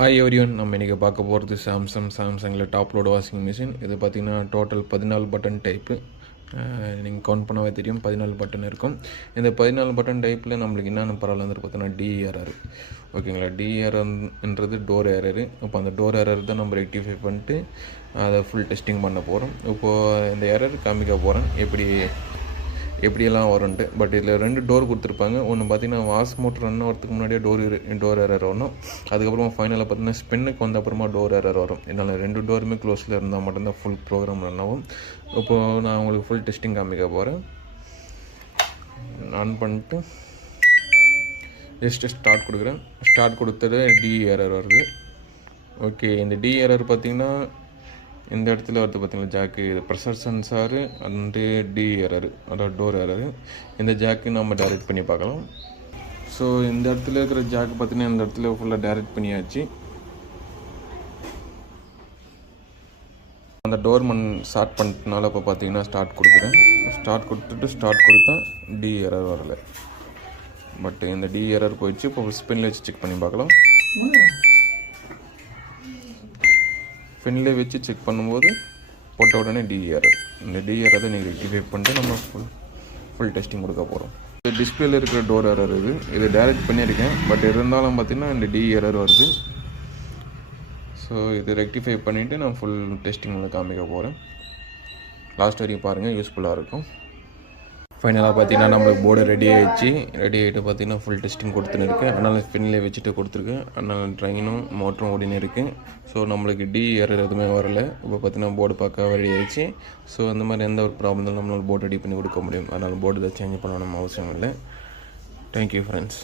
Hi everyone, நம்ம இன்றைக்கி பார்க்க போகிறது சாம்சங்கில் டாப் லோடு வாஷிங் மிஷின். இது பார்த்திங்கன்னா டோட்டல் 14 பட்டன் டைப்பு. நீங்கள் கவுண்ட் பண்ணவே தெரியும், 14 பட்டன் இருக்கும். இந்த 14 பட்டன் டைப்பில் நம்மளுக்கு என்னென்ன பரவாயில்ல வந்து பார்த்தீங்கன்னா டிஆர்ஆர். ஓகேங்களா, டிஆர்ஆர்ன்றது டோர் ஏரரு. இப்போ அந்த டோர் ஏரர் தான் நம்ம ரெக்டிஃபை பண்ணிட்டு அதை ஃபுல் டெஸ்டிங் பண்ண போகிறோம். இப்போது இந்த ஏரர் காமிக்க போகிறேன் எப்படியெல்லாம் வரும்ன்ட்டு. பட் இதில் 2 டோர் கொடுத்துருப்பாங்க. ஒன்று பார்த்தீங்கன்னா வாஷ் மோட்டர் ரன் ஆகிறதுக்கு முன்னாடியே டோர் ஏரர் வரணும். அதுக்கப்புறமா ஃபைனலாக பார்த்தீங்கன்னா ஸ்பின்னுக்கு வந்த அப்புறமா டோர் ஏரர் வரும். இதனால் 2 டோருமே க்ளோஸில் இருந்தால் மட்டும்தான் ஃபுல் ப்ரோக்ராம் ரன் ஆகும். இப்போது நான் உங்களுக்கு ஃபுல் டெஸ்டிங் காமிக்க போகிறேன். ஆன் பண்ணிட்டு ஜஸ்ட்டு ஸ்டார்ட் கொடுக்குறேன். ஸ்டார்ட் கொடுத்தது டிஆர்ஆர் வருது. ஓகே, இந்த டிஆர்ஆர் பார்த்திங்கன்னா இந்த இடத்துல வருது பார்த்திங்களா, ஜாக்கு. இது ப்ரெஷர் சென்சாரு அண்டு டிஆர்ஆர், அதாவது டோர் ஏரரு. இந்த ஜாக்கு நம்ம டைரக்ட் பண்ணி பார்க்கலாம். ஸோ இந்த இடத்துல இருக்கிற ஜாக்கு பார்த்திங்கன்னா இந்த இடத்துல ஃபுல்லாக டைரக்ட் பண்ணியாச்சு. அந்த டோர்மன் ஸ்டார்ட் பண்ணிட்டனால இப்போ பார்த்தீங்கன்னா ஸ்டார்ட் கொடுக்குறேன். ஸ்டார்ட் கொடுத்தா டிஆர்ஆர் வரல. பட் இந்த டிஆர்ஆர் போயிடுச்சு. இப்போ ஸ்பின்னில் வச்சு செக் பண்ணி பார்க்கலாம். ஸ்பின்னில் வச்சு செக் பண்ணும்போது போட்ட உடனே டிஆர்ஆர். இந்த டிஆர்ஆரை நீங்கள் ரெக்டிஃபை பண்ணிட்டு நம்ம ஃபுல் டெஸ்டிங் கொடுக்க போகிறோம். டிஸ்பிளேல இருக்கிற டோர் ஏரர் இது டைரக்ட் பண்ணியிருக்கேன். பட் இருந்தாலும் பார்த்திங்கன்னா இந்த டிஆர்ஆர் வருது. ஸோ இது ரெக்டிஃபை பண்ணிவிட்டு நான் ஃபுல் டெஸ்டிங்கில் காமிக்க போகிறேன். லாஸ்ட் வரைக்கும் பாருங்கள், யூஸ்ஃபுல்லாக இருக்கும். ஃபைனலாக பார்த்தீங்கன்னா நம்மளுக்கு போர்டு ரெடி ஆகிட்டு பார்த்தீங்கன்னா ஃபுல் டெஸ்டிங் கொடுத்துன்னு இருக்குது. அதனால் ஸ்பின்னில் வச்சுட்டு கொடுத்துருக்கேன். அதனால் ட்ரெயினும் மோட்டரும் ஓடினு இருக்குது. ஸோ நம்மளுக்கு டிஆர்ஆர் எதுவுமே வரல. இப்போ பார்த்தீங்கன்னா போர்டு பார்க்க ரெடி ஆகிடுச்சு. ஸோ அந்த மாதிரி எந்த ஒரு ப்ராப்ளம் இருந்தாலும் நம்மளால் போர்டு ரெடி பண்ணி கொடுக்க முடியும். அதனால் போர்டு இதை சேஞ்ச் பண்ணணும் அவசியம் இல்லை. Thank you friends.